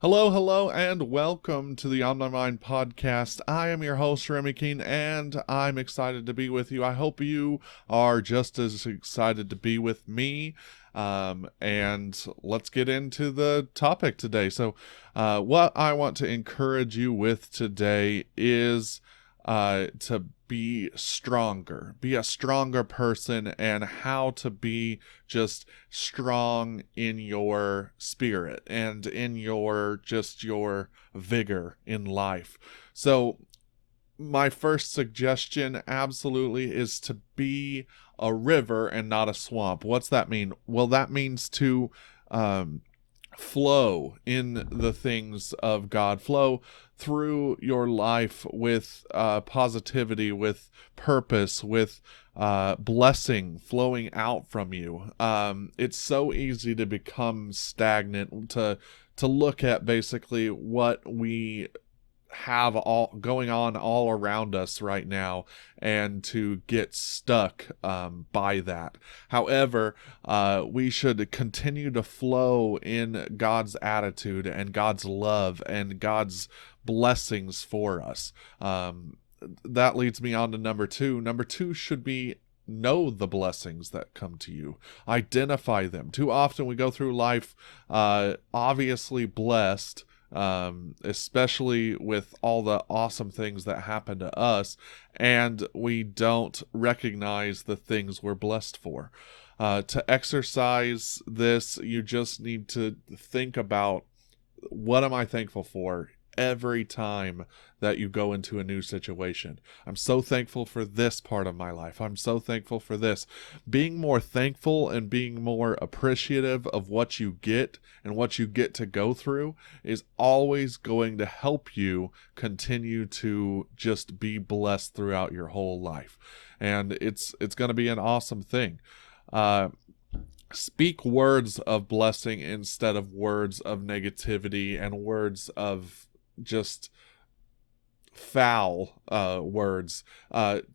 Hello, hello, and welcome to the On My Mind podcast. I am your host, Remy King, and I'm excited to be with you. I hope you are just as excited to be with me. And let's get into the topic today. What I want to encourage you with today is to be stronger, be a stronger person, and how to be just strong in your spirit and in your vigor in life. So my first suggestion absolutely is to be a river and not a swamp. What's that mean? Well, that means to um, flow in the things of God, flow through your life with positivity, with purpose, with blessing flowing out from you. It's so easy to become stagnant, to look at basically what we have all going on all around us right now and to get stuck by that. However, we should continue to flow in God's attitude and God's love and God's blessings for us. That leads me on to number two. Number two should be know the blessings that come to you, identify them. Too often we go through life obviously blessed, especially with all the awesome things that happen to us, and we don't recognize the things we're blessed for. To exercise this, you just need to think about, what am I thankful for every time that you go into a new situation? I'm so thankful for this part of my life. I'm so thankful for this. Being more thankful and being more appreciative of what you get and what you get to go through is always going to help you continue to just be blessed throughout your whole life. And it's going to be an awesome thing. Speak words of blessing instead of words of negativity and words of just foul words.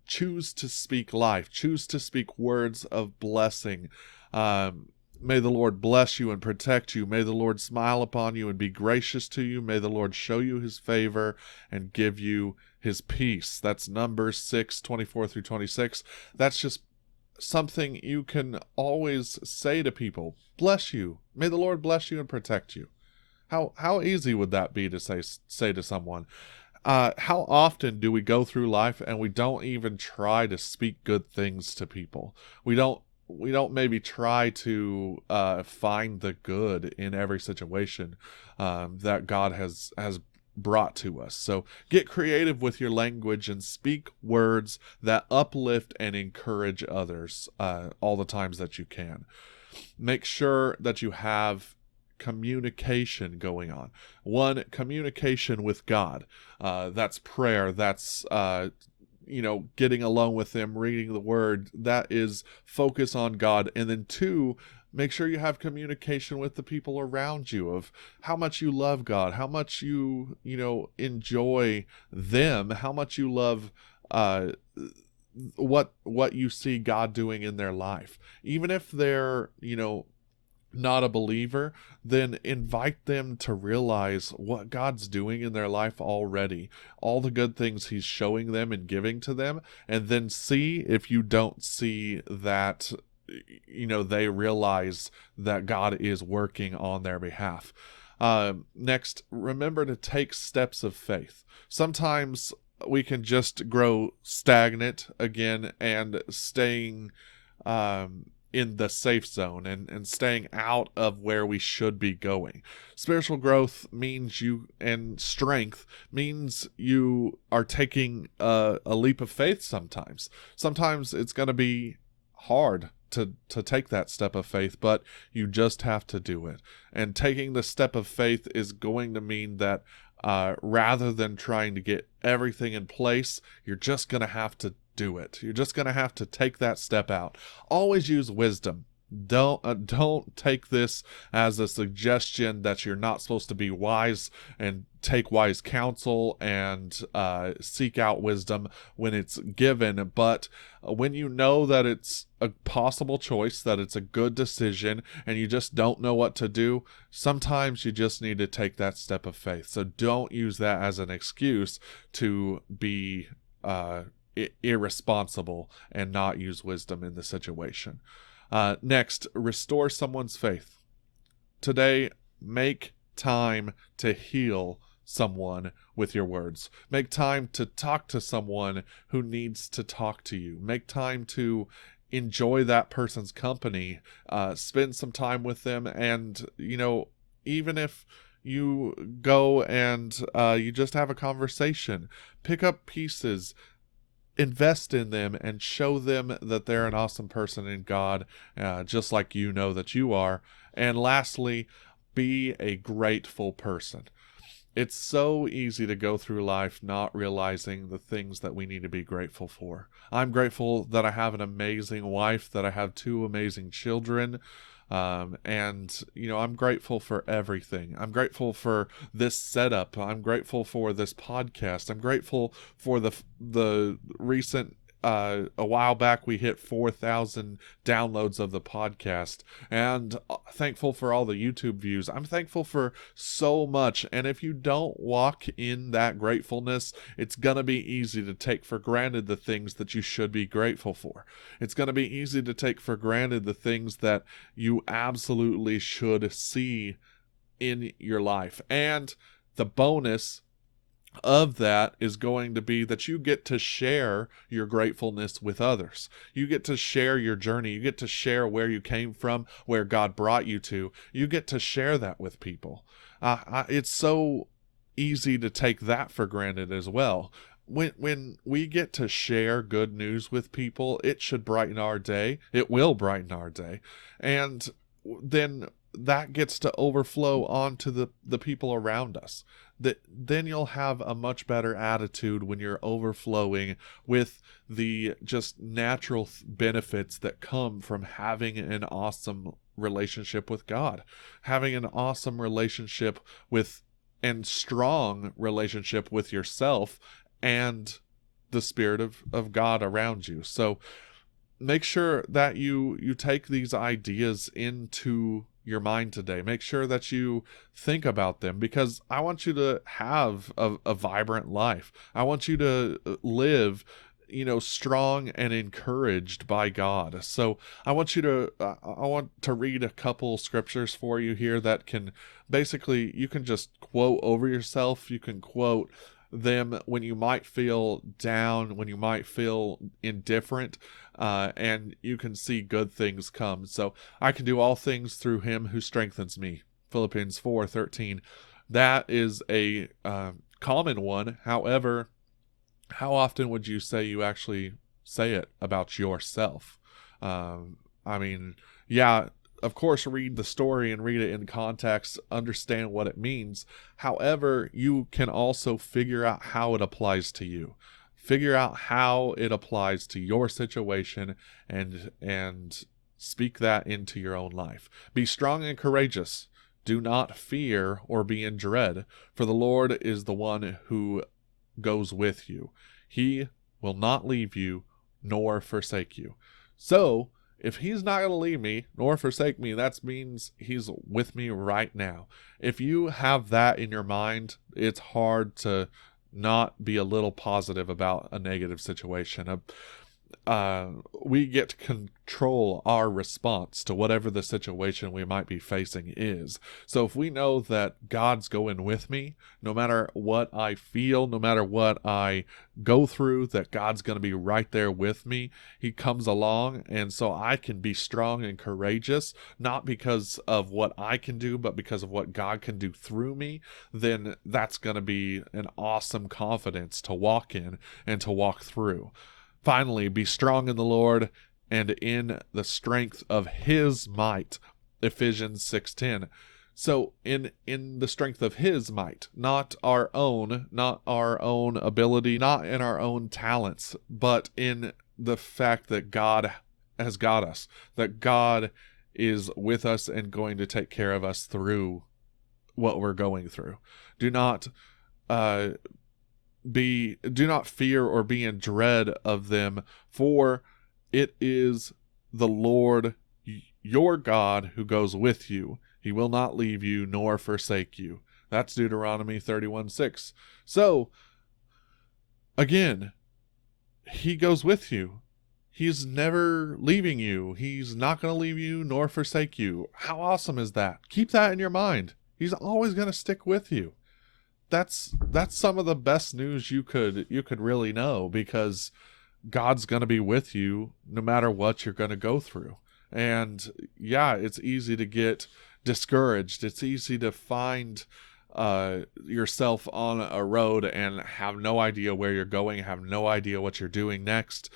Choose to speak life. Choose to speak words of blessing. May the Lord bless you and protect you. May the Lord smile upon you and be gracious to you. May the Lord show you his favor and give you his peace. That's Numbers 6:24 through 26. That's just something you can always say to people. Bless you. May the Lord bless you and protect you. How easy would that be to say to someone? How often do we go through life and we don't even try to speak good things to people? We don't maybe try to find the good in every situation that God has brought to us. So get creative with your language and speak words that uplift and encourage others all the times that you can. Make sure that you have communication going on. One, communication with God. That's prayer. That's getting alone with him, reading the word. That is focus on God. And then two, make sure you have communication with the people around you of how much you love God, how much you enjoy them, how much you love what you see God doing in their life. Even if they're, not a believer, then invite them to realize what God's doing in their life already, all the good things he's showing them and giving to them, and then see if you don't see that they realize that God is working on their behalf. Next, remember to take steps of faith. Sometimes we can just grow stagnant again and staying in the safe zone and staying out of where we should be going. Spiritual growth and strength means you are taking a leap of faith sometimes. Sometimes it's going to be hard to take that step of faith, but you just have to do it. And taking the step of faith is going to mean that rather than trying to get everything in place, you're just going to have to do it. You're just going to have to take that step out. Always use wisdom. Don't take this as a suggestion that you're not supposed to be wise and take wise counsel and seek out wisdom when it's given. But when you know that it's a possible choice, that it's a good decision, and you just don't know what to do, sometimes you just need to take that step of faith. So don't use that as an excuse to be irresponsible and not use wisdom in the situation. Next, restore someone's faith. Today, make time to heal someone with your words. Make time to talk to someone who needs to talk to you. Make time to enjoy that person's company. Spend some time with them, and even if you go and you just have a conversation, pick up pieces, invest in them, and show them that they're an awesome person in God, just like you know that you are. And lastly, be a grateful person. It's so easy to go through life not realizing the things that we need to be grateful for. I'm grateful that I have an amazing wife, that I have 2 amazing children. And I'm grateful for everything. I'm grateful for this setup. I'm grateful for this podcast. I'm grateful for the recent a while back we hit 4,000 downloads of the podcast, and thankful for all the YouTube views. I'm thankful for so much, and if you don't walk in that gratefulness, it's gonna be easy to take for granted the things that you should be grateful for. It's gonna be easy to take for granted the things that you absolutely should see in your life. And the bonus of that is going to be that you get to share your gratefulness with others. You get to share your journey. You get to share where you came from, where God brought you to. You get to share that with people. It's so easy to take that for granted as well. When we get to share good news with people, it should brighten our day. It will brighten our day. And then that gets to overflow onto the people around us. Then you'll have a much better attitude when you're overflowing with the just natural benefits that come from having an awesome relationship with God, having an awesome relationship with and strong relationship with yourself and the Spirit of God around you. So make sure that you take these ideas into your mind today. Make sure that you think about them, because I want you to have a vibrant life. I want you to live strong and encouraged by God. So I want to read a couple scriptures for you here that can basically, you can just quote over yourself. You can quote them when you might feel down, when you might feel indifferent, and you can see good things come. So I can do all things through him who strengthens me. Philippians 4:13. That is a common one. However, how often would you say you actually say it about yourself? Yeah, of course, read the story and read it in context, understand what it means. However, you can also figure out how it applies to you. Figure out how it applies to your situation and speak that into your own life. Be strong and courageous. Do not fear or be in dread, for the Lord is the one who goes with you. He will not leave you nor forsake you. So, if he's not going to leave me nor forsake me, that means he's with me right now. If you have that in your mind, it's hard to not be a little positive about a negative situation. We get to control our response to whatever the situation we might be facing is. So if we know that God's going with me, no matter what I feel, no matter what I go through, that God's going to be right there with me, he comes along, and so I can be strong and courageous, not because of what I can do, but because of what God can do through me. Then that's going to be an awesome confidence to walk in and to walk through. Finally, be strong in the Lord and in the strength of his might. Ephesians 6:10. So in the strength of his might, not our own ability, not in our own talents, but in the fact that God has got us, that God is with us and going to take care of us through what we're going through. Do not fear or be in dread of them, for it is the Lord your God who goes with you. He will not leave you nor forsake you. That's Deuteronomy 31:6. So, again, he goes with you. He's never leaving you. He's not going to leave you nor forsake you. How awesome is that? Keep that in your mind. He's always going to stick with you. That's some of the best news you could really know, because God's going to be with you no matter what you're going to go through. And yeah, it's easy to get discouraged. It's easy to find yourself on a road and have no idea where you're going, have no idea what you're doing next.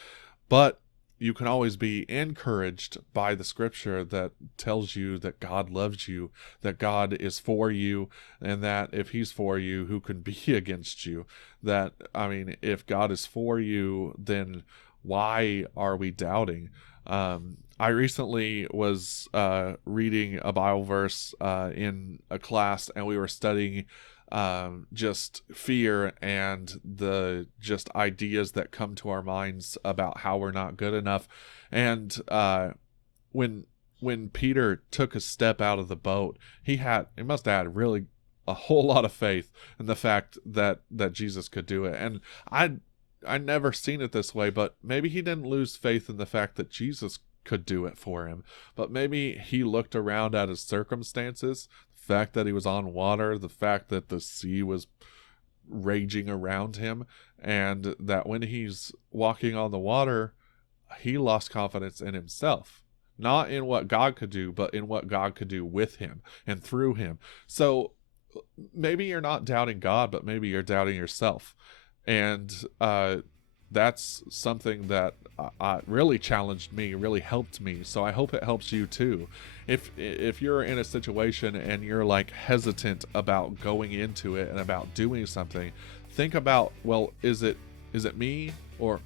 But you can always be encouraged by the scripture that tells you that God loves you, that God is for you, and that if he's for you, who can be against you? That, I mean, if God is for you, then why are we doubting? I recently was reading a Bible verse in a class, and we were studying just fear and the just ideas that come to our minds about how we're not good enough. And when Peter took a step out of the boat, he must have had really a whole lot of faith in the fact that Jesus could do it. And I never seen it this way, but maybe he didn't lose faith in the fact that Jesus could do it for him, but maybe he looked around at his circumstances, the fact that he was on water, the fact that the sea was raging around him, and that when he's walking on the water, he lost confidence in himself, not in what God could do, but in what God could do with him and through him. So maybe you're not doubting God, but maybe you're doubting yourself. And that's something that really challenged me, really helped me. So I hope it helps you too. If you're in a situation and you're like hesitant about going into it and about doing something, think about, well, is it me, or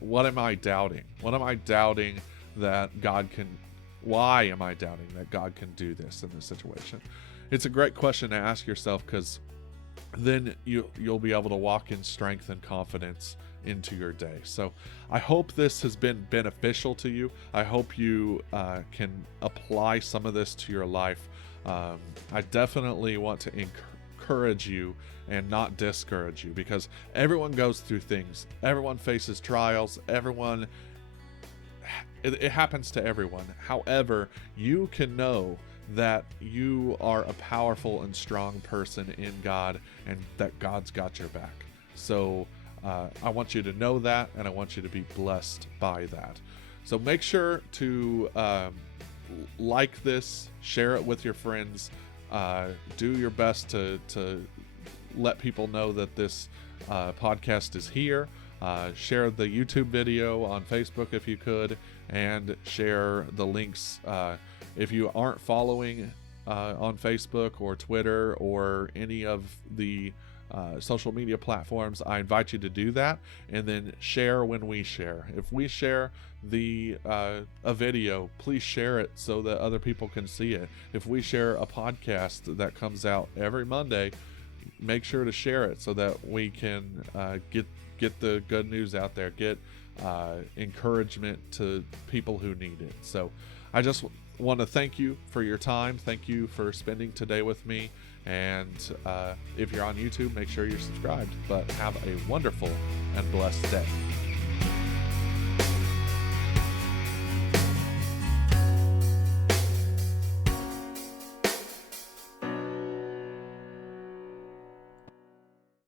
what am I doubting? What am I doubting that God can? Why am I doubting that God can do this in this situation? It's a great question to ask yourself, because then you'll be able to walk in strength and confidence into your day. So I hope this has been beneficial to you. I hope you can apply some of this to your life. I definitely want to encourage you and not discourage you, because everyone goes through things. Everyone faces trials. It happens to everyone. However, you can know that you are a powerful and strong person in God, and that God's got your back. So I want you to know that, and I want you to be blessed by that. So make sure to like this, share it with your friends, do your best to let people know that this podcast is here. Share the YouTube video on Facebook if you could, and share the links. If you aren't following on Facebook or Twitter or any of the social media platforms, I invite you to do that, and then share when we share. If we share a video, please share it so that other people can see it. If we share a podcast that comes out every Monday, make sure to share it so that we can get the good news out there, get encouragement to people who need it. So I just want to thank you for your time. Thank you for spending today with me. And if you're on YouTube, make sure you're subscribed. But have a wonderful and blessed day.